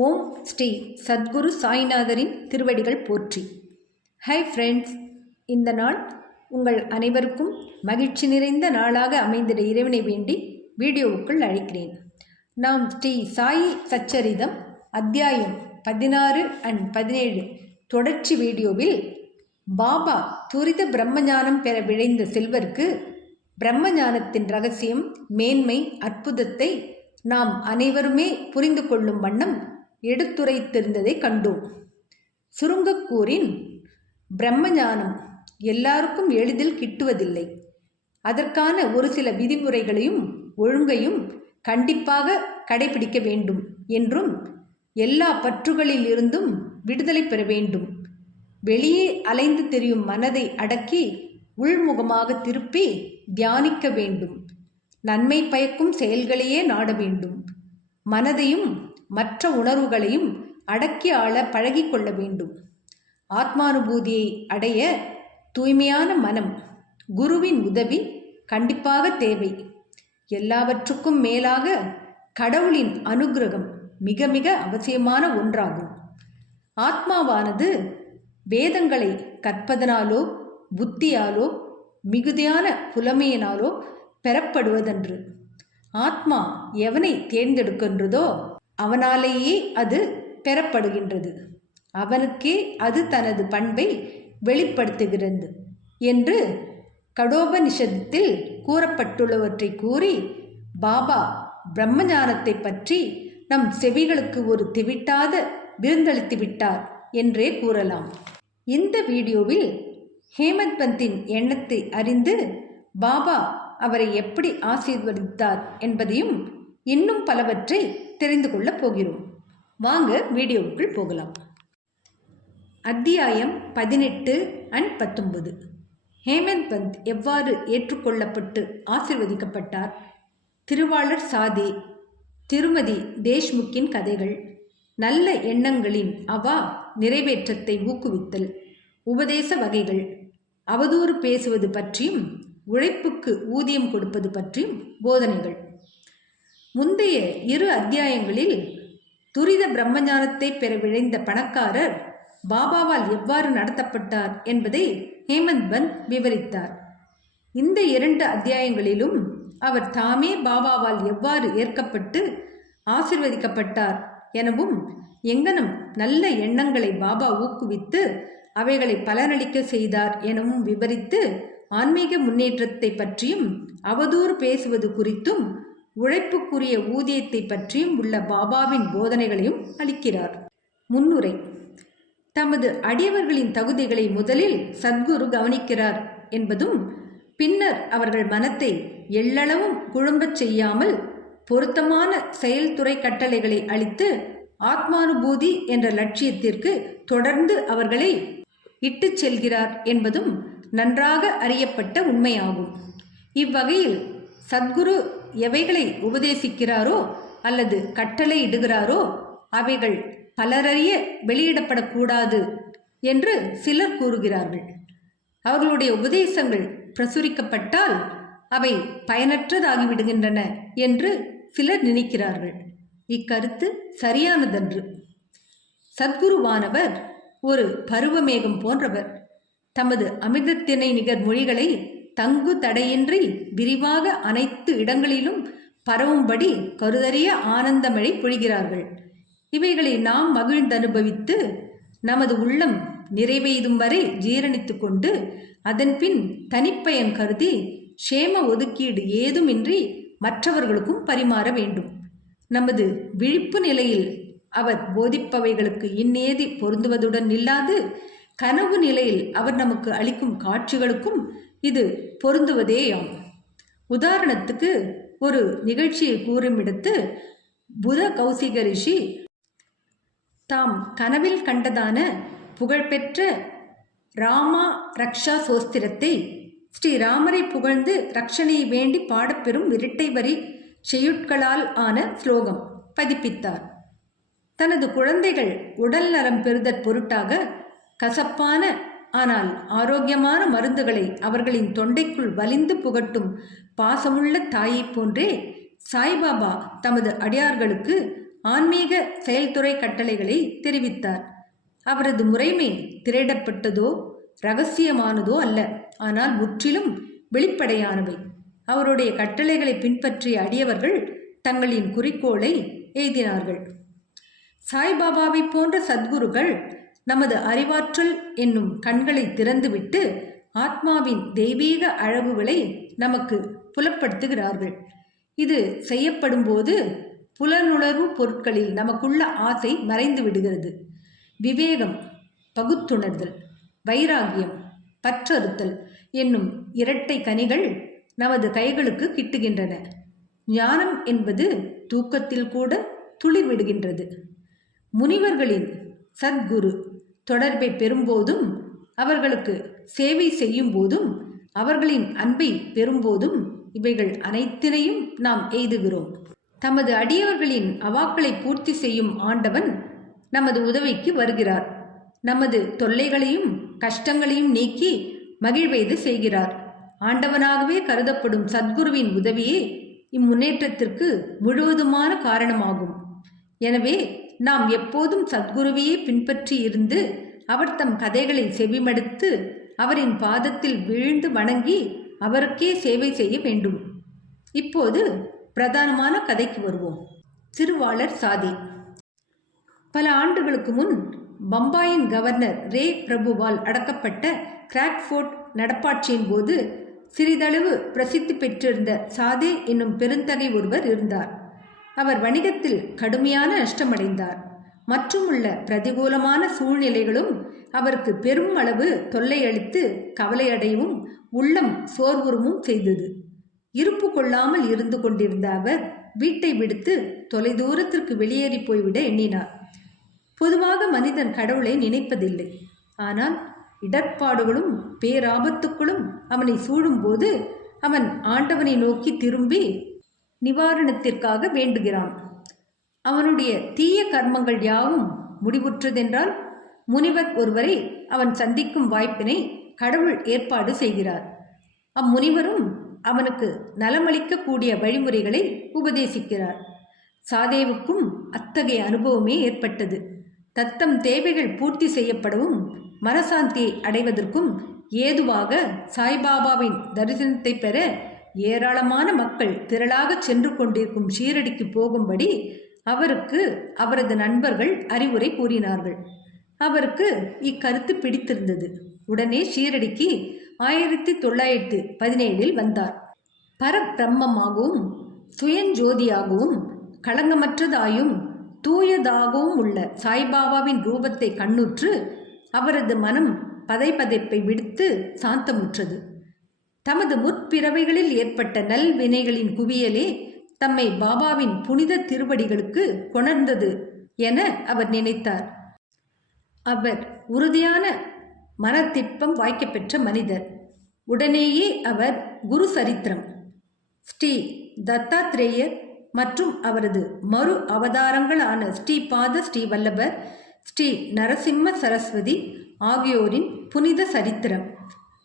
ஓம் ஸ்ரீ சத்குரு சாய்நாதரின் திருவடிகள் போற்றி. Hi friends, இந்த நாள் உங்கள் அனைவருக்கும் மகிழ்ச்சி நிறைந்த நாளாக அமைந்திட இறைவனை வேண்டி வீடியோவுக்குள் அழைக்கிறேன். நாம் ஸ்ரீ சாயி சச்சரிதம் அத்தியாயம் 16 and 17 தொடர்ச்சி வீடியோவில் பாபா துரித பிரம்மஞானம் பெற விழைந்த செல்வருக்கு பிரம்மஞானத்தின் ரகசியம், மேன்மை, அற்புதத்தை நாம் அனைவருமே புரிந்து கொள்ளும் வண்ணம் எடுத்துரைத்திருந்ததை கண்டோம். சுருங்கக்கூறின், பிரம்மஞானம் எல்லாருக்கும் எளிதில் கிட்டுவதில்லை. அதற்கான ஒரு சில விதிமுறைகளையும் ஒழுங்கையும் கண்டிப்பாக கடைபிடிக்க வேண்டும் என்றும், எல்லா பற்றுகளில் இருந்தும் விடுதலை பெற வேண்டும். வெளியே அலைந்து திரியும் மனதை அடக்கி உள்முகமாக திருப்பி தியானிக்க வேண்டும். நன்மை பயக்கும் செயல்களையே நாட வேண்டும். மனதையும் மற்ற உணர்வுகளையும் அடக்கி ஆள பழகி கொள்ள வேண்டும். ஆத்மானுபூதியை அடைய தூய்மையான மனம், குருவின் உதவி கண்டிப்பாக தேவை. எல்லாவற்றுக்கும் மேலாக கடவுளின் அனுக்கிரகம் மிக மிக அவசியமான ஒன்றாகும். ஆத்மாவானது வேதங்களை கற்பதனாலோ புத்தியாலோ மிகுதியான புலமையினாலோ பெறப்படுவதன்று. ஆத்மா எவனை தேர்ந்தெடுக்கின்றதோ அவனாலேயே அது பெறப்படுகின்றது. அவனுக்கே அது தனது பண்பை வெளிப்படுத்துகிறது என்று கடோபனிஷத்தில் கூறப்பட்டுள்ளவற்றை கூறி பாபா பிரம்மஞானத்தை பற்றி நம் செவிகளுக்கு ஒரு தெவிட்டாத விருந்தளித்து விட்டார் என்றே கூறலாம். இந்த வீடியோவில் ஹேமந்த் பந்தின் எண்ணத்தை அறிந்து பாபா அவரை எப்படி ஆசீர்வதித்தார் என்பதையும் இன்னும் பலவற்றை தெரிந்து கொள்ளப் போகிறோம். வாங்க வீடியோவுக்குள் போகலாம். அத்தியாயம் 18 and 19. ஹேமந்த் பந்த் எவ்வாறு ஏற்றுக்கொள்ளப்பட்டு ஆசீர்வதிக்கப்பட்டார், திருவாளர் சாதே, திருமதி தேஷ்முக்கின் கதைகள், நல்ல எண்ணங்களின் அவா நிறைவேற்றத்தை ஊக்குவித்தல், உபதேச வகைகள், அவதூறு பேசுவது பற்றியும் உழைப்புக்கு ஊதியம் கொடுப்பது பற்றியும் போதனைகள். முந்தைய 2 அத்தியாயங்களில் துரித பிரம்மஞானத்தை பெற விழைந்த பணக்காரர் பாபாவால் எவ்வாறு நடத்தப்பட்டார் என்பதை ஹேமந்த் பந்த் விவரித்தார். இந்த 2 அத்தியாயங்களிலும் அவர் தாமே பாபாவால் எவ்வாறு ஏற்கப்பட்டு ஆசீர்வதிக்கப்பட்டார் எனவும், எங்கனம் நல்ல எண்ணங்களை பாபா ஊக்குவித்து அவைகளை பலனளிக்க செய்தார் எனவும் விவரித்து ஆன்மீக முன்னேற்றத்தை பற்றியும் அவதூறு பேசுவது குறித்தும் உழைப்புக்குரிய ஊதியத்தை பற்றியும் உள்ள பாபாவின் போதனைகளையும் அளிக்கிறார். முன்னுரை. தமது அடியவர்களின் தகுதிகளை முதலில் சத்குரு கவனிக்கிறார் என்பதும், பின்னர் அவர்கள் மனத்தை எள்ளளவும் குழம்பச் செய்யாமல் பொருத்தமான செயல்துறை கட்டளைகளை அளித்து ஆத்மானுபூதி என்ற லட்சியத்திற்கு தொடர்ந்து அவர்களை இட்டு செல்கிறார் என்பதும் நன்றாக அறியப்பட்ட உண்மையாகும். இவ்வகையில் சத்குரு எவைகளை உபதேசிக்கிறாரோ அல்லது கட்டளை இடுகிறாரோ அவைகள் பலரறிய வெளியிடப்படக்கூடாது என்று சிலர் கூறுகிறார்கள். அவர்களுடைய உபதேசங்கள் பிரசுரிக்கப்பட்டால் அவை பயனற்றதாகிவிடுகின்றன என்று சிலர் நினைக்கிறார்கள். இக்கருத்து சரியானதன்று. சத்குருவானவர் ஒரு பருவமேகம் போன்றவர். தமது அமிர்தத்தினை நிகர் மொழிகளை தங்கு தடையின்றி விரிவாக அனைத்து இடங்களிலும் பரவும்படி கருதறிய ஆனந்தமழை பொழிகிறார்கள். இவைகளை நாம் மகிழ்ந்தனுபவித்து நமது உள்ளம் நிறைவெய்தும் வரை ஜீரணித்து கொண்டு அதன்பின் தனிப்பயன் கருதி சேம ஒதுக்கீடு ஏதுமின்றி மற்றவர்களுக்கும் பரிமாற வேண்டும். நமது விழிப்பு நிலையில் அவர் போதிப்பவைகளுக்கு இந்நேதி பொருந்துவதுடன் இல்லாது கனவு நிலையில் அவர் நமக்கு அளிக்கும் காட்சிகளுக்கும் இது பொருந்துவதேயாம். உதாரணத்துக்கு ஒரு நிகழ்ச்சியை கூறுமிடத்து புத கௌசிக ரிஷி தாம் கனவில் கண்டதான புகழ்பெற்ற ராமா ரக்ஷா சோஸ்திரத்தை ஸ்ரீராமரை புகழ்ந்து ரக்ஷனையை வேண்டி பாடப்பெறும் இரட்டை வரி செய்யுட்களால் ஆன ஸ்லோகம் பதிப்பித்தார். தனது குழந்தைகள் உடல் நலம் பெறுதற் பொருட்டாக கசப்பான ஆனால் ஆரோக்கியமான மருந்துகளை அவர்களின் தொண்டைக்குள் வலிந்து புகட்டும் பாசமுள்ள தாயை போன்றே சாய்பாபா தமது அடியார்களுக்கு ஆன்மீக செயல்துறை கட்டளைகளை தெரிவித்தார். அவரது முறைமை திரையிடப்பட்டதோ இரகசியமானதோ அல்ல, ஆனால் முற்றிலும் வெளிப்படையானவை. அவருடைய கட்டளைகளை பின்பற்றிய அடியவர்கள் தங்களின் குறிக்கோளை எய்தினார்கள். சாய்பாபாவை போன்ற சத்குருக்கள் நமது அறிவாற்றல் என்னும் கண்களை திறந்துவிட்டு ஆத்மாவின் தெய்வீக அழகுகளை நமக்கு புலப்படுத்துகிறார்கள். இது செய்யப்படும் போது புலனுணர்வு பொருட்களில் நமக்குள்ள ஆசை மறைந்து விடுகிறது. விவேகம், பகுத்துணர்தல், வைராகியம், பற்றறுத்தல் என்னும் இரட்டை கனிகள் நமது கைகளுக்கு கிட்டுகின்றன. ஞானம் என்பது தூக்கத்தில் கூட துளிர் விடுகின்றது. முனிவர்களின் சத்குரு தொடர்பை பெறும்போதும், அவர்களுக்கு சேவை செய்யும் போதும், அவர்களின் அன்பை பெறும்போதும் இவைகள் அனைத்தினையும் நாம் எய்துகிறோம். தமது அடியவர்களின் அவாக்களை பூர்த்தி செய்யும் ஆண்டவன் நமது உதவிக்கு வருகிறார். நமது தொல்லைகளையும் கஷ்டங்களையும் நீக்கி மகிழ்வெய்து செய்கிறார். ஆண்டவனாகவே கருதப்படும் சத்குருவின் உதவியே இம்முன்னேற்றத்திற்கு முழுவதுமான காரணமாகும். எனவே நாம் எப்போதும் சத்குருவையே பின்பற்றி இருந்து அவர் தம் கதைகளை செவிமடுத்து அவரின் பாதத்தில் வீழ்ந்து வணங்கி அவருக்கே சேவை செய்ய வேண்டும். இப்போது பிரதானமான கதைக்கு வருவோம். திருவாளர் சாதி. பல ஆண்டுகளுக்கு முன் பம்பாயின் கவர்னர் ரே பிரபுவால் அடக்கப்பட்ட கிராக்ஃபோர்ட் நடப்பாட்சியின் போது சிறிதளவு பிரசித்தி பெற்றிருந்த சாதே என்னும் பெருந்தகை ஒருவர் இருந்தார். அவர் வணிகத்தில் கடுமையான நஷ்டமடைந்தார். மற்றும் உள்ள பிரதிகூலமான சூழ்நிலைகளும் அவருக்கு பெரும் அளவு தொல்லையளித்து கவலையடையவும் உள்ளம் சோர்வுறவும் செய்தது. இருப்பு கொள்ளாமல் இருந்து கொண்டிருந்த அவர் வீட்டை விடுத்து தொலைதூரத்திற்கு வெளியேறி போய்விட எண்ணினார். பொதுவாக மனிதன் கடவுளை நினைப்பதில்லை. ஆனால் இடர்பாடுகளும் பேராபத்துக்களும் அவனை சூழும்போது அவன் ஆண்டவனை நோக்கி திரும்பி நிவாரணத்திற்காக வேண்டுகிறான். அவனுடைய தீய கர்மங்கள் யாவும் முடிவுற்றதென்றால் முனிவர் ஒருவரை அவன் சந்திக்கும் வாய்ப்பினை கடவுள் ஏற்பாடு செய்கிறார். அம்முனிவரும் அவனுக்கு நலமளிக்கக்கூடிய வழிமுறைகளை உபதேசிக்கிறார். சாதேவுக்கும் அத்தகைய அனுபவமே ஏற்பட்டது. தத்தம் தேவைகள் பூர்த்தி செய்யப்படவும் மனசாந்தியை அடைவதற்கும் ஏதுவாக சாய்பாபாவின் தரிசனத்தை பெற ஏராளமான மக்கள் திரளாக சென்று கொண்டிருக்கும் ஷீரடிக்கு போகும்படி அவருக்கு அவரது நண்பர்கள் அறிவுரை கூறினார்கள். அவருக்கு இக்கருத்து பிடித்திருந்தது. உடனே ஷீரடிக்கு 1917 வந்தார். பரபிரம்மமாகவும் சுயஞ்சோதியாகவும் களங்கமற்றதாயும் தூயதாகவும் உள்ள சாய்பாபாவின் ரூபத்தை கண்ணுற்று அவரது மனம் பதைப்பதைப்பை விடுத்து சாந்தமுற்றது. தமது முற்பிறவைகளில் ஏற்பட்ட நல்வினைகளின் குவியலே தம்மை பாபாவின் புனித திருவடிகளுக்கு கொணர்ந்தது என அவர் நினைத்தார். அவர் உறுதியான மனத்திற்பம் வாய்க்கப்பெற்ற மனிதர். உடனேயே அவர் குரு சரித்திரம், ஸ்ரீ தத்தாத்ரேயர் மற்றும் அவரது மறு அவதாரங்களான ஸ்ரீபாத ஸ்ரீ வல்லபர், ஸ்ரீ நரசிம்ம சரஸ்வதி ஆகியோரின் புனித சரித்திரம்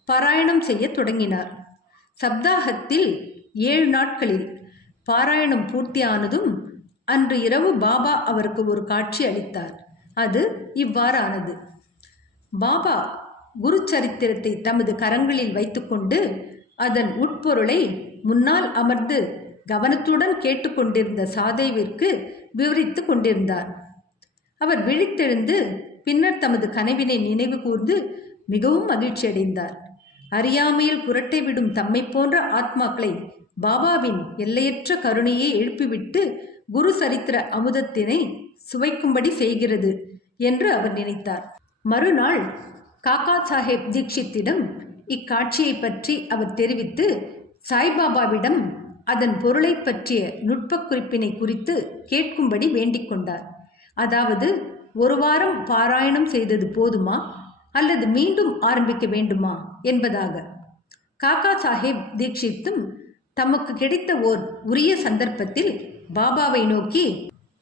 பாராயணம் செய்ய தொடங்கினார். சப்தாகத்தில் 7 நாட்களில் பாராயணம் பூர்த்தியானதும் அன்று இரவு பாபா அவருக்கு ஒரு காட்சி அளித்தார். அது இவ்வாறானது. பாபா குரு சரித்திரத்தை தமது கரங்களில் வைத்துக்கொண்டு அதன் உட்பொருளை முன்னால் அமர்ந்து கவனத்துடன் கேட்டுக்கொண்டிருந்த சாதேவிற்கு விவரித்து கொண்டிருந்தார். அவர் விழித்தெழுந்து பின்னர் தமது கனவினை நினைவு கூர்ந்து மிகவும் மகிழ்ச்சி அடைந்தார். அறியாமையில் புரட்டை விடும் தம்மை போன்ற ஆத்மாக்களை பாபாவின் எல்லையற்ற கருணையை எழுப்பிவிட்டு குரு சரித்திர அமுதத்தினை சுவைக்கும்படி செய்கிறது என்று அவர் நினைத்தார். மறுநாள் காக்கா சாஹேப் தீக்ஷித்திடம் இக்காட்சியை பற்றி அவர் தெரிவித்து சாய்பாபாவிடம் அதன் பொருளை பற்றிய நுட்ப குறிப்பினை குறித்து கேட்கும்படி வேண்டிக் கொண்டார். அதாவது 1 வாரம் பாராயணம் செய்தது போதுமா அல்லது மீண்டும் ஆரம்பிக்க வேண்டுமா என்பதாக. காக்கா சாஹேப் தீக்ஷித்தும் தமக்கு கிடைத்த ஓர் உரிய சந்தர்ப்பத்தில் பாபாவை நோக்கி,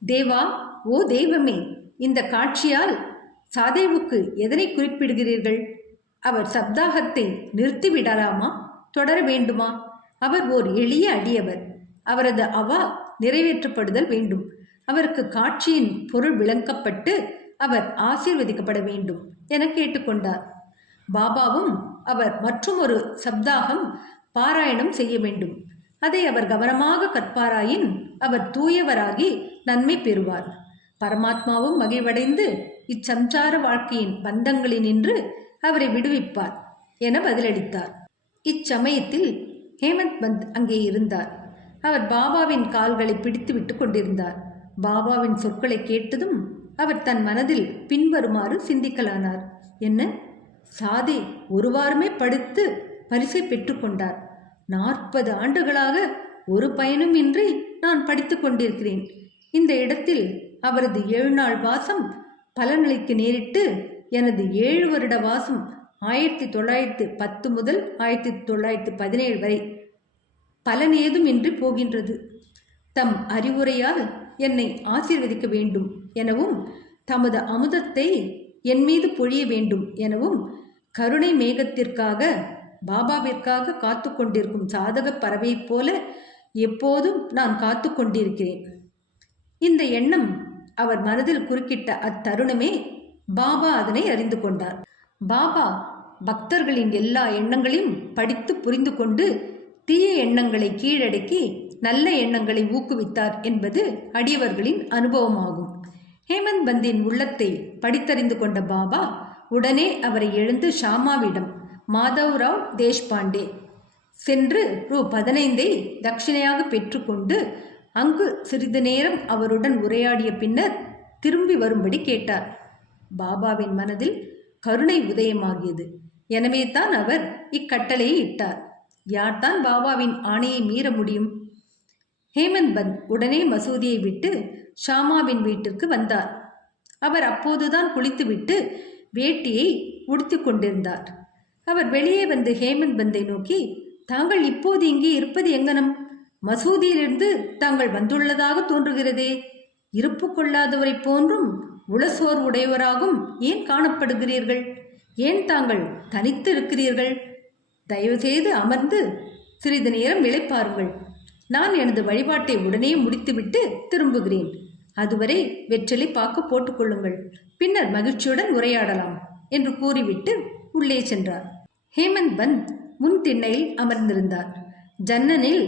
தேவா, ஓ தெய்வமே, இந்த காட்சியால் சாதேவுக்கு எதனை குறிப்பிடுகிறீர்கள்? அவர் சப்தாகத்தை நிறுத்திவிடலாமா, தொடர வேண்டுமா? அவர் ஓர் எளிய அடியவர். அவரது அவா நிறைவேற்றப்படுதல் வேண்டும். அவருக்கு காட்சியின் பொருள் விளக்கப்பட்டு அவர் ஆசீர்வதிக்கப்பட வேண்டும் என கேட்டுக்கொண்டார். பாபாவும் அவர் மற்றுமொரு சப்தாகம் பாராயணம் செய்ய வேண்டும். அதை அவர் கவனமாக கற்பாராயின் அவர் தூயவராகி நன்மை பெறுவார். பரமாத்மாவும் மகிழ்வடைந்து இச்சம்சார வாழ்க்கையின் பந்தங்களினின்று அவரை விடுவிப்பார் என பதிலளித்தார். இச்சமயத்தில் ஹேமந்த் பந்த் அங்கே இருந்தார். அவர் பாபாவின் கால்களை பிடித்து விட்டு கொண்டிருந்தார். பாபாவின் சொற்களை கேட்டதும் அவர் தன் மனதில் பின்வருமாறு சிந்திக்கலானார். என்ன, சாதே ஒரு வாரமே படித்து பரிசை பெற்றுக்கொண்டார். 40 ஆண்டுகளாக ஒரு பயனும் இன்றி நான் படித்து கொண்டிருக்கிறேன். இந்த இடத்தில் அவரது 7 நாள் வாசம் பலனளிக்க நேரிட்டு எனது 7 வருட வாசம் 1910 முதல் 1917 வரை பலன் ஏதும் இன்றி போகின்றது. தம் அறிவுரையால் என்னை ஆசீர்வதிக்க வேண்டும் எனவும் தமது அமுதத்தை என் மீது பொழிய வேண்டும் எனவும் கருணை மேகத்திற்காக பாபாவிற்காக காத்து கொண்டிருக்கும் சாதக பறவை போல எப்போதும் நான் காத்து கொண்டிருக்கிறேன். இந்த எண்ணம் அவர் மனதில் குறுக்கிட்ட அத்தருணமே பாபா அதனை அறிந்து கொண்டார். பாபா பக்தர்களின் எல்லா எண்ணங்களையும் படித்து புரிந்து கொண்டு தீய எண்ணங்களை கீழடக்கி நல்ல எண்ணங்களை ஊக்குவித்தார் என்பது அடியவர்களின் அனுபவமாகும். ஹேமந்த் பந்தின் உள்ளத்தை படித்தறிந்து கொண்ட பாபா உடனே அவரை எழுந்து ஷாமாவிடம் மாதவ்ராவ் தேஷ்பாண்டே சென்று ரூ. 15 தட்சிணையாக பெற்றுக்கொண்டு அங்கு சிறிது நேரம் அவருடன் உரையாடிய பின்னர் திரும்பி வரும்படி கேட்டார். பாபாவின் மனதில் கருணை உதயமாகியது. எனவே தான் அவர் இக்கட்டளையை இட்டார். யார்தான் பாபாவின் ஆணையை மீற முடியும்? ஹேமந்த் பந்த் உடனே மசூதியை விட்டு ஷாமாவின் வீட்டிற்கு வந்தார். அவர் அப்போதுதான் குளித்துவிட்டு வேட்டியை உடுத்தி கொண்டிருந்தார். அவர் வெளியே வந்து ஹேமந்த் பந்தை நோக்கி, தாங்கள் இப்போது இங்கே இருப்பது எங்கனம்? மசூதியிலிருந்து தாங்கள் வந்துள்ளதாக தோன்றுகிறதே. இருப்பு கொள்ளாதவரை போன்றும் உளசோர் உடையவராகவும் ஏன் காணப்படுகிறீர்கள்? ஏன் தாங்கள் தனித்து இருக்கிறீர்கள்? தயவுசெய்து அமர்ந்து சிறிது நேரம் இளைப்பாருங்கள். நான் எனது வழிபாட்டை உடனே முடித்துவிட்டு திரும்புகிறேன். அதுவரை வெற்றிலை பாக்கு போட்டுக்கொள்ளுங்கள். பின்னர் மகிழ்ச்சியுடன் உரையாடலாம் என்று கூறிவிட்டு உள்ளே சென்றார். ஹேமந்த் பந்த் முன் திண்ணையில் அமர்ந்திருந்தார். ஜன்னனில்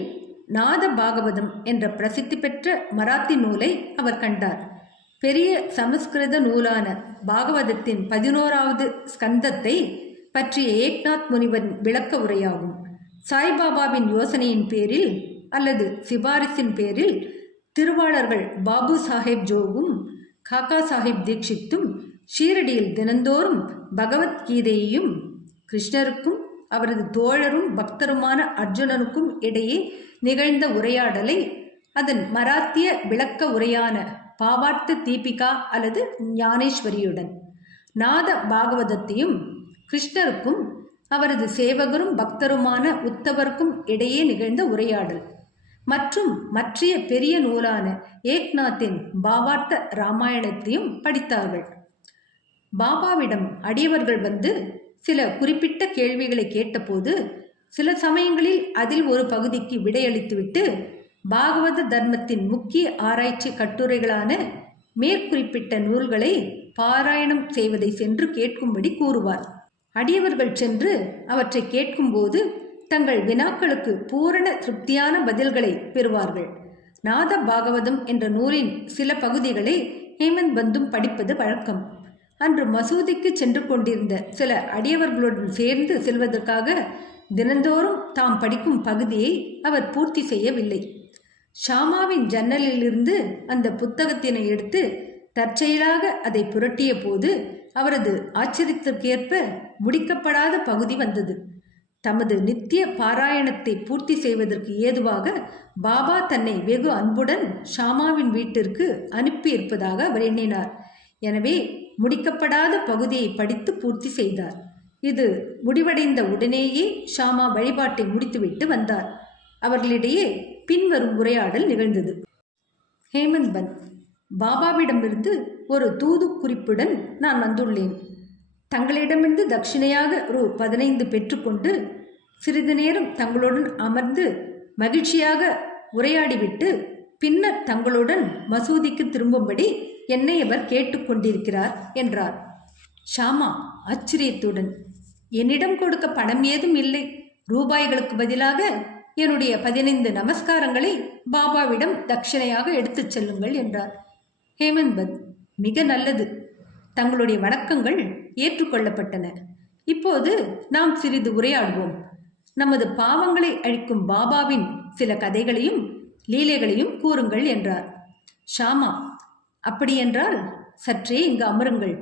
நாத பாகவதம் என்ற பிரசித்தி பெற்ற மராத்தி நூலை அவர் கண்டார். பெரிய சமஸ்கிருத நூலான பாகவதத்தின் 11வது ஸ்கந்தத்தை பற்றிய ஏக்நாத் முனிவரின் விளக்க உரையாகும். சாய்பாபாவின் யோசனையின் பேரில் அல்லது சிபாரிசின் பேரில் திருவாளர்கள் பாபு சாஹேப் ஜோகும் காக்கா சாஹிப் தீக்ஷித்தும் ஷீரடியில் தினந்தோறும் பகவத்கீதையையும் கிருஷ்ணருக்கும் அவரது தோழரும் பக்தருமான அர்ஜுனனுக்கும் இடையே நிகழ்ந்த உரையாடலை அதன் மராத்திய விளக்க உரையான பாவார்த்த தீபிகா அல்லது ஞானேஸ்வரியுடன், நாத பாகவதத்தையும் கிருஷ்ணருக்கும் அவரது சேவகரும் பக்தருமான உத்தவருக்கும் இடையே நிகழ்ந்த உரையாடல் மற்றும் மற்றைய பெரிய நூலான ஏக்நாத்தின் பாவார்த்த ராமாயணத்தையும் படித்தார்கள். பாபாவிடம் அடியவர்கள் வந்து சில குறிப்பிட்ட கேள்விகளை கேட்டபோது சில சமயங்களில் அதில் ஒரு பகுதிக்கு விடையளித்துவிட்டு பாகவத தர்மத்தின் முக்கிய ஆராய்ச்சி கட்டுரைகளான மேற்குறிப்பிட்ட நூல்களை பாராயணம் செய்வதை சென்று கேட்கும்படி கூறுவார். அடியவர்கள் சென்று அவற்றை கேட்கும்போது தங்கள் வினாக்களுக்கு பூரண திருப்தியான பதில்களை பெறுவார்கள். நாத பாகவதம் என்ற நூலின் சில பகுதிகளை ஹேமந்த் பந்தும் படிப்பது வழக்கம். அன்று மசூதிக்கு சென்று கொண்டிருந்த சில அடியவர்களுடன் சேர்ந்து செல்வதற்காக தினந்தோறும் தாம் படிக்கும் பகுதியை அவர் பூர்த்தி செய்யவில்லை. ஷாமாவின் ஜன்னலிலிருந்து அந்த புத்தகத்தினை எடுத்து தற்செயலாக அதை புரட்டிய போது அவரது ஆச்சரியத்திற்கேற்ப முடிக்கப்படாத பகுதி வந்தது. தமது நித்திய பாராயணத்தை பூர்த்தி செய்வதற்கு ஏதுவாக பாபா தன்னை வெகு அன்புடன் ஷாமாவின் வீட்டிற்கு அனுப்பியிருப்பதாக அவர் எண்ணினார். எனவே முடிக்கப்படாத பகுதியை படித்து பூர்த்தி செய்தார். இது முடிவடைந்த உடனேயே ஷாமா வழிபாட்டை முடித்துவிட்டு வந்தார். அவர்களிடையே பின்வரும் உரையாடல் நிகழ்ந்தது. ஹேமந்த் பந்த், பாபாவிடமிருந்து ஒரு தூது குறிப்புடன் நான் வந்துள்ளேன். தங்களிடமிருந்து தட்சிணையாக ரூ. 15 பெற்றுக்கொண்டு சிறிது நேரம் தங்களுடன் அமர்ந்து மகிழ்ச்சியாக உரையாடிவிட்டு பின்னர் தங்களுடன் மசூதிக்கு திரும்பும்படி என்னை அவர் கேட்டுக்கொண்டிருக்கிறார் என்றார். ஷாமா ஆச்சரியத்துடன், என்னிடம் கொடுக்க பணம் ஏதும் இல்லை, ரூபாய்களுக்கு பதிலாக என்னுடைய 15 நமஸ்காரங்களை பாபாவிடம் தட்சிணையாக எடுத்துச் செல்லுங்கள் என்றார். ஹேமந்த் பந்த், மிக நல்லது, தங்களுடைய வணக்கங்கள் ஏற்றுக்கொள்ளப்பட்டன. இப்போது நாம் சிறிது உரையாடுவோம். நமது பாவங்களை அழிக்கும் பாபாவின் சில கதைகளையும் லீலைகளையும் கூறுங்கள் என்றார். ஷாமா, அப்படியென்றால் சற்றே இங்கு அமருங்கள்.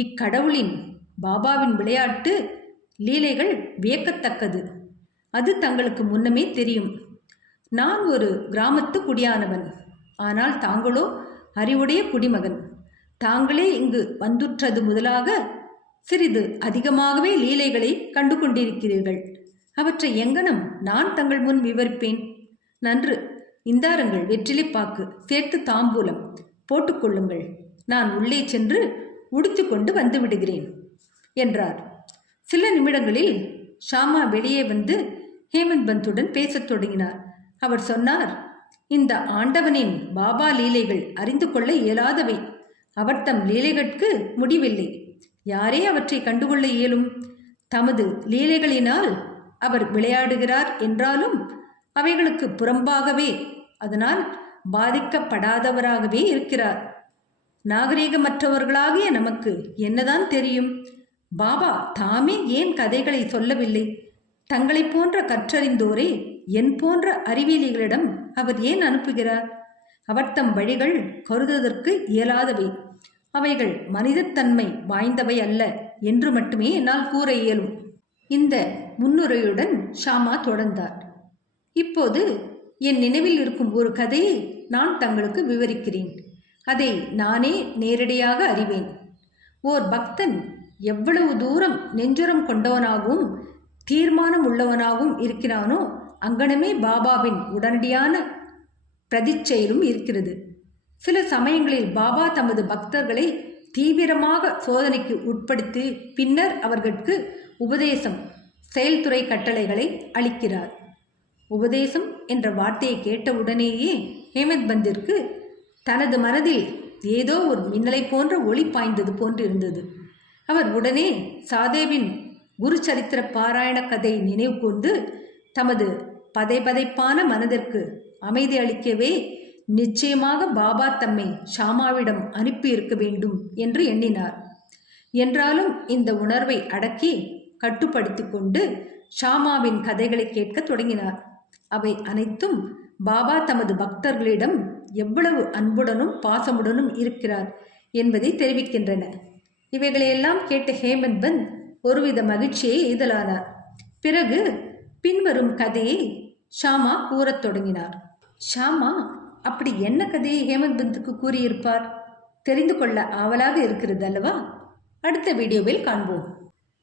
இக்கடவுளின் பாபாவின் விளையாட்டு லீலைகள் வியக்கத்தக்கது. அது தங்களுக்கு முன்னமே தெரியும். நான் ஒரு கிராமத்து குடியானவன். ஆனால் தாங்களோ அறிவுடைய குடிமகன். தாங்களே இங்கு வந்துற்றது முதலாக சிறிது அதிகமாகவே லீலைகளை கண்டு கொண்டிருக்கிறீர்கள். அவற்றை எங்கனம் நான் தங்கள் முன் விவரிப்பேன். நன்று, இந்தாருங்கள் வெற்றிலை பாக்கு, சேர்த்து தாம்பூலம் போட்டுக்கொள்ளுங்கள். நான் உள்ளே சென்று உடுத்து கொண்டு வந்து விடுகிறேன் என்றார். சில நிமிடங்களில் ஷாமா வெளியே வந்து ஹேமந்த் பந்துடன் பேசத் தொடங்கினார். அவர் சொன்னார், இந்த ஆண்டவனின் பாபா லீலைகள் அறிந்து கொள்ள இயலாதவை. அவர் தம் லீலைகளுக்கு முடிவில்லை. யாரே அவற்றை கண்டுகொள்ள இயலும்? தமது லீலைகளினால் அவர் விளையாடுகிறார் என்றாலும் அவைகளுக்கு புறம்பாகவே, அதனால் பாதிக்கப்படாதவராகவே இருக்கிறார். நாகரீகமற்றவர்களாகிய நமக்கு என்னதான் தெரியும்? பாபா தாமே ஏன் கதைகளை சொல்லவில்லை? தங்களைப் போன்ற கற்றறிந்தோரே என் போன்ற அறிவியலிகளிடம் அவர் ஏன் அனுப்புகிறார்? அவர் தம் வழிகள் கருதுவதற்கு இயலாதவை. அவைகள் மனிதத்தன்மை வாய்ந்தவை அல்ல என்று மட்டுமே என்னால் கூற இயலும். இந்த முன்னுரையுடன் ஷாமா தொடர்ந்தார். இப்போது என் நினைவில் இருக்கும் ஒரு கதையை நான் தங்களுக்கு விவரிக்கிறேன். அதை நானே நேரடியாக அறிவேன். ஓர் பக்தன் எவ்வளவு தூரம் நெஞ்சுரம் கொண்டவனாகவும் தீர்மானம் உள்ளவனாகவும் இருக்கிறானோ அங்கனமே பாபாவின் உடனடியான பிரதிச்செயலும் இருக்கிறது. சில சமயங்களில் பாபா தமது பக்தர்களை தீவிரமாக சோதனைக்கு உட்படுத்தி பின்னர் அவர்களுக்கு உபதேசம், செயல்துறை கட்டளைகளை அளிக்கிறார். உபதேசம் என்ற வார்த்தையை கேட்டவுடனேயே ஹேமந்த் பந்திற்கு தனது மனதில் ஏதோ ஒரு மின்னலை போன்ற ஒளி பாய்ந்தது போன்றிருந்தது. அவர் உடனே சாதேவின் குரு சரித்திர பாராயண கதை நினைவு கூர்ந்து தமது பதைபதைப்பான மனதிற்கு அமைதி அளிக்கவே நிச்சயமாக பாபா தம்மை ஷாமாவிடம் அனுப்பி இருக்க வேண்டும் என்று எண்ணினார். என்றாலும் இந்த உணர்வை அடக்கி கட்டுப்படுத்தி கொண்டு ஷாமாவின் கதைகளை கேட்க தொடங்கினார். அவை அனைத்தும் பாபா தமது பக்தர்களிடம் எவ்வளவு அன்புடனும் பாசமுடனும் இருக்கிறார் என்பதை தெரிவிக்கின்றன. இவைகளையெல்லாம் கேட்ட ஹேமந்த் பந்த் ஒருவித மகிழ்ச்சியை எய்தலானார். பிறகு பின்வரும் கதையை ஷாமா கூறத் தொடங்கினார். ஷாமா அப்படி என்ன கதையை ஹேமந்த் பந்துக்கு கூறியிருப்பார்? தெரிந்து கொள்ள ஆவலாக இருக்கிறது அல்லவா? அடுத்த வீடியோவில் காண்போம்.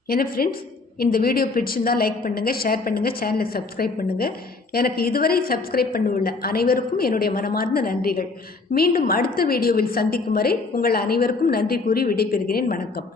என்ன ஃப்ரெண்ட்ஸ், இந்த வீடியோ பிடிச்சிருந்தால் லைக் பண்ணுங்கள், ஷேர் பண்ணுங்கள், சேனலை சப்ஸ்கிரைப் பண்ணுங்கள். எனக்கு இதுவரை சப்ஸ்கிரைப் பண்ணியுள்ள அனைவருக்கும் என்னுடைய மனமார்ந்த நன்றிகள். மீண்டும் அடுத்த வீடியோவில் சந்திக்கும் வரை உங்கள் அனைவருக்கும் நன்றி கூறி விடைபெறுகிறேன். வணக்கம்.